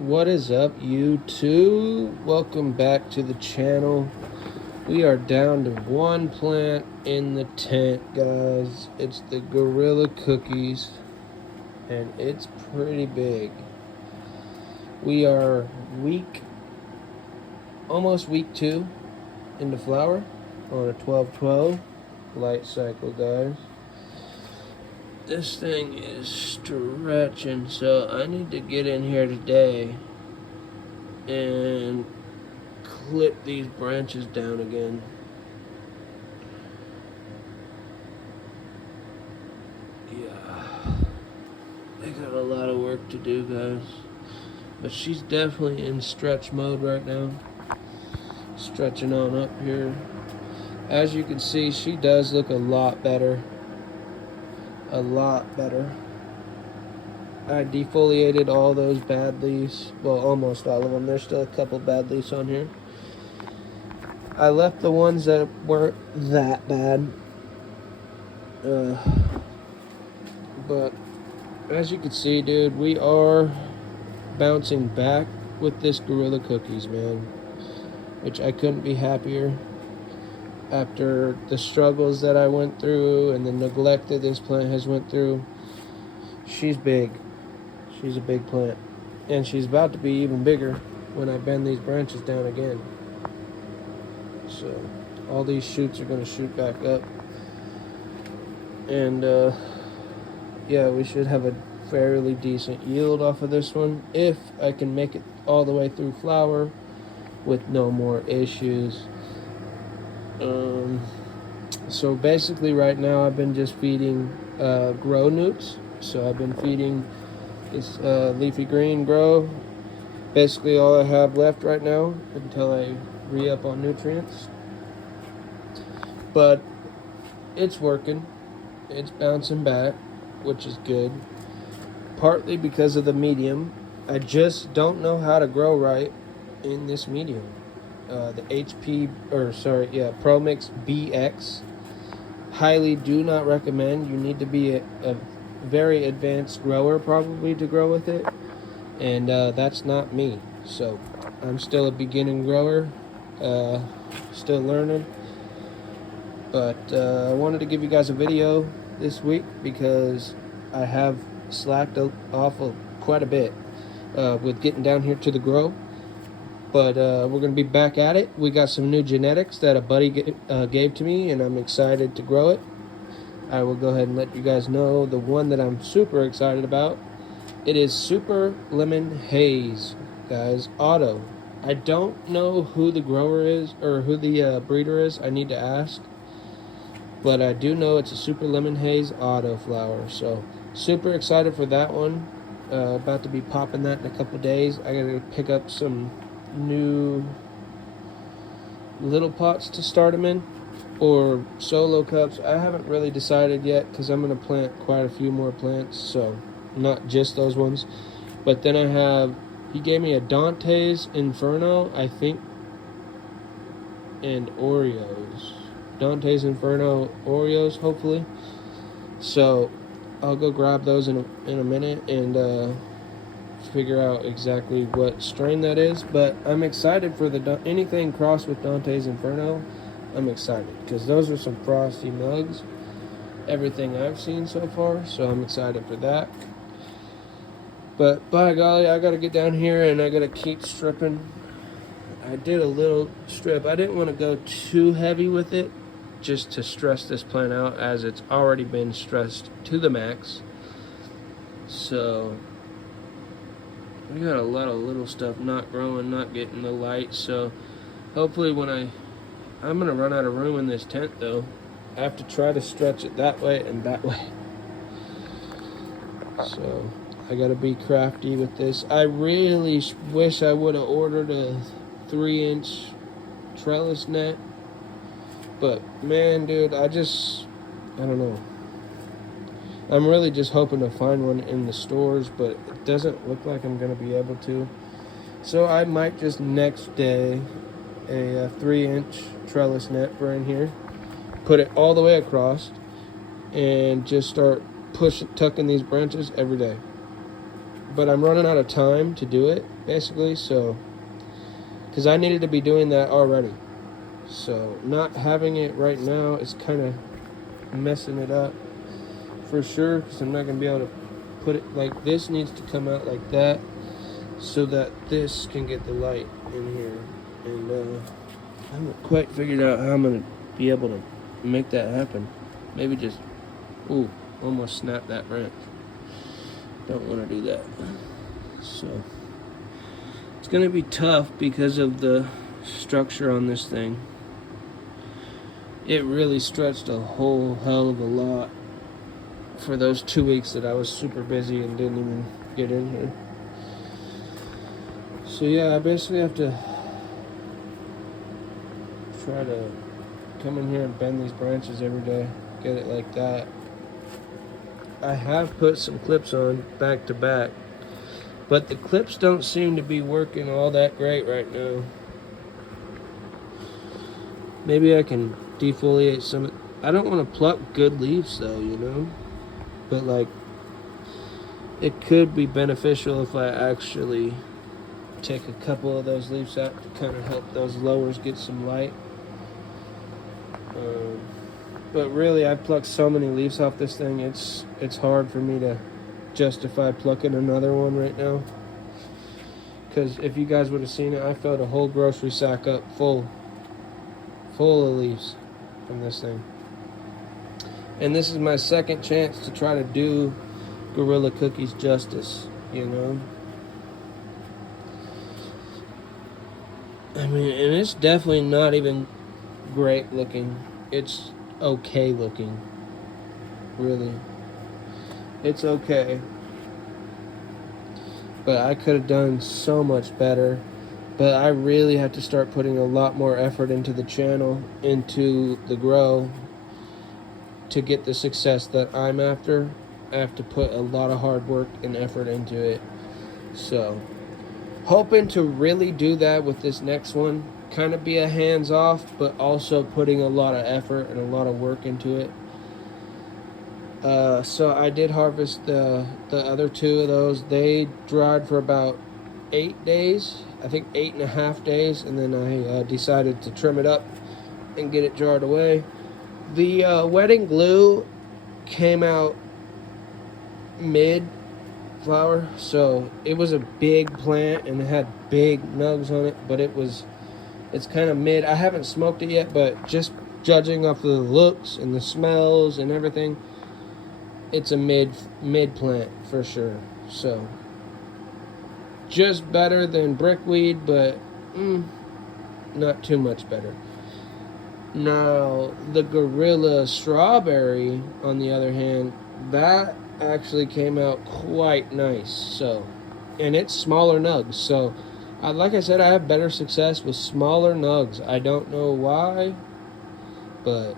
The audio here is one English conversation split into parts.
What is up, YouTube? Welcome back to the channel. We are down to one plant in the tent, guys. It's the Gorilla Cookies, and it's pretty big. We are almost week 2 into flower on a 12-12 light cycle, guys. This thing is stretching, so I need to get in here today and clip these branches down again. Yeah, they got a lot of work to do, guys, but she's definitely in stretch mode right now, stretching on up here. As you can see, she does look a lot better. I defoliated all those bad leaves. Well, almost all of them. There's still a couple bad leaves on here. I left the ones that weren't that bad. But as you can see, dude, we are bouncing back with this Gorilla Cookies, man. Which I couldn't be happier. After the struggles that I went through and the neglect that this plant has went through, she's big. She's a big plant. And she's about to be even bigger when I bend these branches down again. So all these shoots are going to shoot back up. And yeah, we should have a fairly decent yield off of this one if I can make it all the way through flower with no more issues. So basically right now I've been just feeding grow newts. So I've been feeding this leafy green grow. Basically all I have left right now until I re-up on nutrients. But it's working. It's bouncing back, which is good. Partly because of the medium. I just don't know how to grow right in this medium. The ProMix BX. Highly do not recommend. You need to be a very advanced grower probably to grow with it. And that's not me. So I'm still a beginning grower. Still learning. But I wanted to give you guys a video this week because I have slacked off quite a bit with getting down here to the grow. But we're going to be back at it. We got some new genetics that a buddy gave to me, and I'm excited to grow it. I will go ahead and let you guys know the one that I'm super excited about. It is Super Lemon Haze, guys. Auto. I don't know who the grower is or who the breeder is. I need to ask. But I do know it's a Super Lemon Haze auto flower. So super excited for that one. About to be popping that in a couple days. I got to pick up some new little pots to start them in, or solo cups. I haven't really decided yet because I'm going to plant quite a few more plants, so not just those ones. But then he gave me a Dante's Inferno, I think, and Oreos. Dante's Inferno Oreos, hopefully. So I'll go grab those in a minute and figure out exactly what strain that is. But I'm excited for anything crossed with Dante's Inferno. I'm excited because those are some frosty nugs, everything I've seen so far, so I'm excited for that. But by golly, I gotta get down here and I gotta keep stripping. I did a little strip. I didn't want to go too heavy with it just to stress this plant out, as it's already been stressed to the max. So we got a lot of little stuff not growing, not getting the light. So hopefully when I'm gonna run out of room in this tent though. I have to try to stretch it that way and that way. So I gotta be crafty with this. I really wish I would have ordered a 3-inch trellis net. But man, dude, I don't know. I'm really just hoping to find one in the stores, but it doesn't look like I'm going to be able to. So I might just next day a 3-inch trellis net for in here, put it all the way across, and just start tucking these branches every day. but I'm running out of time to do it, basically, so, because I needed to be doing that already. So not having it right now is kind of messing it up for sure, because I'm not going to be able to put it, like, this needs to come out like that so that this can get the light in here. And I haven't quite figured out how I'm going to be able to make that happen. Maybe just, ooh, almost snap that wrench. Don't want to do that. So it's going to be tough because of the structure on this thing. It really stretched a whole hell of a lot for those 2 weeks that I was super busy and didn't even get in here. So yeah, I basically have to try to come in here and bend these branches every day, get it like that. I have put some clips on back to back, but the clips don't seem to be working all that great right now. Maybe I can defoliate some. I don't want to pluck good leaves though, you know, but like it could be beneficial if I actually take a couple of those leaves out to kind of help those lowers get some light. But really, I plucked so many leaves off this thing, it's hard for me to justify plucking another one right now. Because if you guys would have seen it, I filled a whole grocery sack up full of leaves from this thing. And this is my second chance to try to do Gorilla Cookies justice, you know. I mean, and it's definitely not even great looking. It's okay looking, really. It's okay, but I could have done so much better. But I really have to start putting a lot more effort into the channel, into the grow, to get the success that I'm after. I have to put a lot of hard work and effort into it. So hoping to really do that with this next one. Kind of be a hands-off, but also putting a lot of effort and a lot of work into it. So I did harvest the other two of those. They dried for about 8 days. I think 8.5 days. And then I decided to trim it up and get it jarred away. The wedding glue came out mid-flower. So it was a big plant and it had big nugs on it. But it's kind of mid. I haven't smoked it yet, but just judging off of the looks and the smells and everything, it's a mid plant for sure. So just better than brickweed, but not too much better. Now the Gorilla Strawberry, on the other hand, that actually came out quite nice. So, and it's smaller nugs. So like I said, I have better success with smaller nugs. I don't know why, but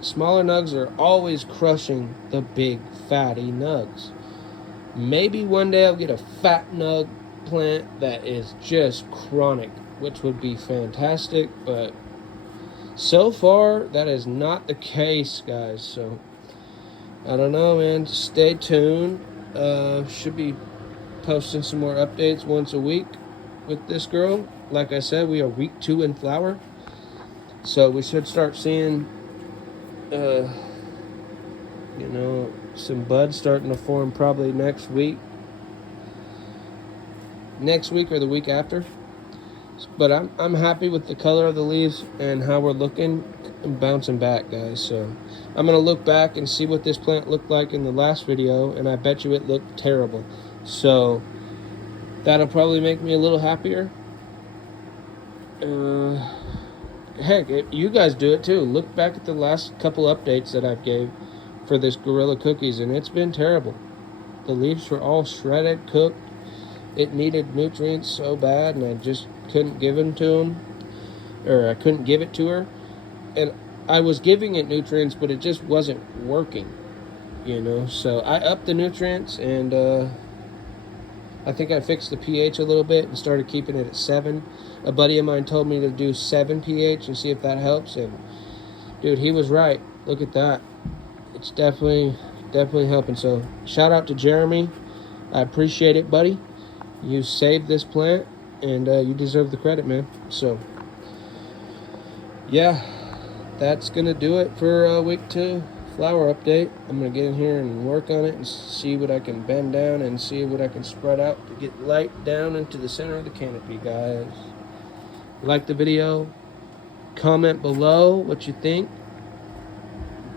smaller nugs are always crushing the big fatty nugs. Maybe one day I'll get a fat nug plant that is just chronic, which would be fantastic, but so far that is not the case, guys. So I don't know, man. Just stay tuned. Should be posting some more updates once a week with this girl. Like I said, we are week 2 in flower, so we should start seeing you know, some buds starting to form probably next week or the week after. But I'm happy with the color of the leaves and how we're looking and bouncing back, guys. So I'm gonna look back and see what this plant looked like in the last video, and I bet you it looked terrible. So that'll probably make me a little happier. Heck, you guys do it too. Look back at the last couple updates that I've gave for this Gorilla Cookies, and it's been terrible. The leaves were all shredded, cooked. It needed nutrients so bad, and I just couldn't give them to them, or I couldn't give it to her. And I was giving it nutrients, but it just wasn't working, you know. So I upped the nutrients, and I think I fixed the pH a little bit and started keeping it at 7. A buddy of mine told me to do 7 pH and see if that helps, and dude, he was right. Look at that. It's definitely helping. So shout out to Jeremy. I appreciate it, buddy. You saved this plant, and you deserve the credit, man. So, yeah, that's going to do it for week 2 flower update. I'm going to get in here and work on it and see what I can bend down and see what I can spread out to get light down into the center of the canopy, guys. Like the video, comment below what you think.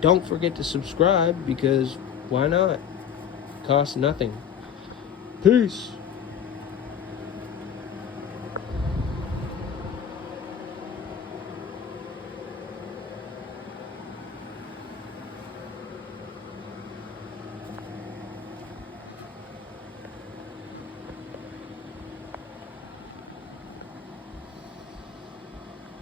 Don't forget to subscribe, because why not? Costs nothing. Peace.